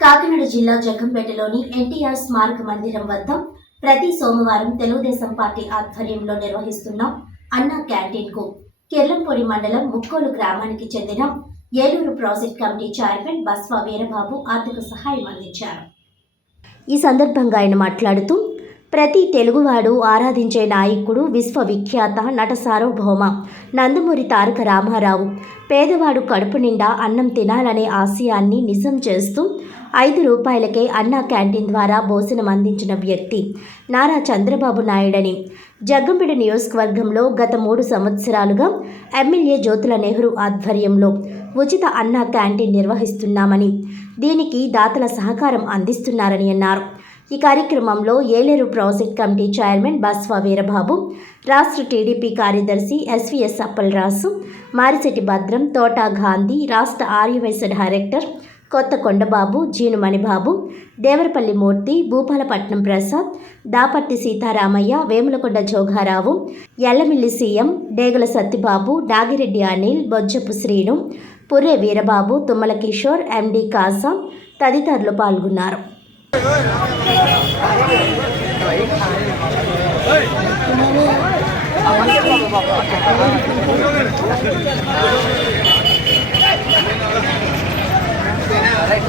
కాకినాడ జిల్లా జగంపేటలోని ఎన్టీఆర్ స్మారక మందిరం వద్ద ప్రతి సోమవారం తెలుగుదేశం పార్టీ ఆధ్వర్యంలో నిర్వహిస్తున్న అన్నా క్యాంటీన్కు కిర్లంపూడి మండలం ముక్కోలు గ్రామానికి చెందిన Eluru project committee chairman Baswa Veerababu ఆర్థిక సహాయం అందించారు. ఈ సందర్భంగా ఆయన మాట్లాడుతూ ప్రతి తెలుగువాడు ఆరాధించే నాయకుడు విశ్వవిఖ్యాత నట సార్వభౌమ నందమూరి తారక రామారావు. పేదవాడు కడుపు నిండా అన్నం తినాలనే ఆశయాన్ని నిజం చేస్తూ ఐదు రూపాయలకే అన్నా క్యాంటీన్ ద్వారా భోజనం అందించిన వ్యక్తి నారా చంద్రబాబు నాయుడని. జగ్గంపేట నియోజకవర్గంలో గత మూడు సంవత్సరాలుగా ఎమ్మెల్యే జ్యోతుల నెహ్రూ ఆధ్వర్యంలో ఉచిత అన్నా క్యాంటీన్ నిర్వహిస్తున్నామని దీనికి దాతల సహకారం అందిస్తున్నారని అన్నారు. ఈ కార్యక్రమంలో Yeleru project committee chairman Baswa Veerababu రాష్ట్ర టీడీపీ కార్యదర్శి ఎస్వీఎస్ అప్పలరాసు మారిశెట్టి భద్రం తోటా గాంధీ రాష్ట్ర Aryavysya director Kotha Kondababu Jeenumanibabu Devarapalli Murthy Bhupalapatnam Prasad Daparthi Seetharamaiah Vemulakonda Jogarao Ellamilli CM Degala Sattibabu Nagireddy Anil Bojjapu Srinu Purre Veerababu Tummala Kishore MD Kasa తదితరులు పాల్గొన్నారు.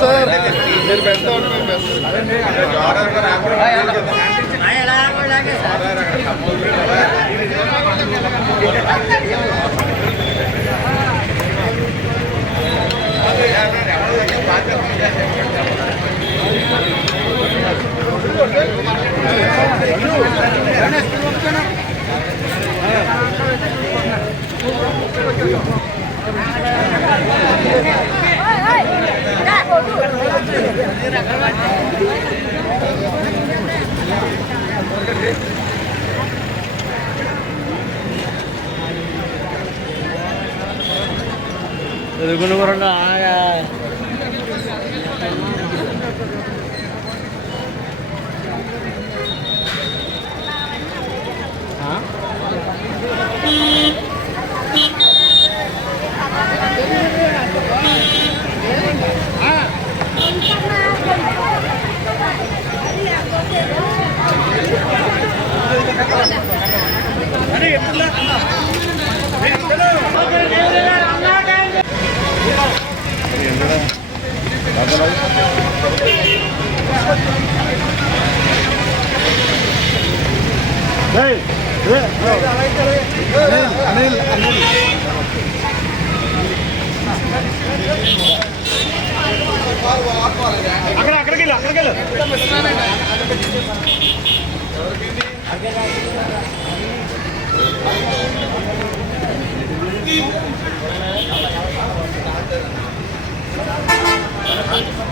Sir. మీరు పెద్ద order Dari gunung renang ya. Ini kita ఎదుగునుగురంగా ఆగా అక్కడ అక్కడికి వెళ్ళు అక్కడికి వెళ్ళు. లాగుతున్నారా మజా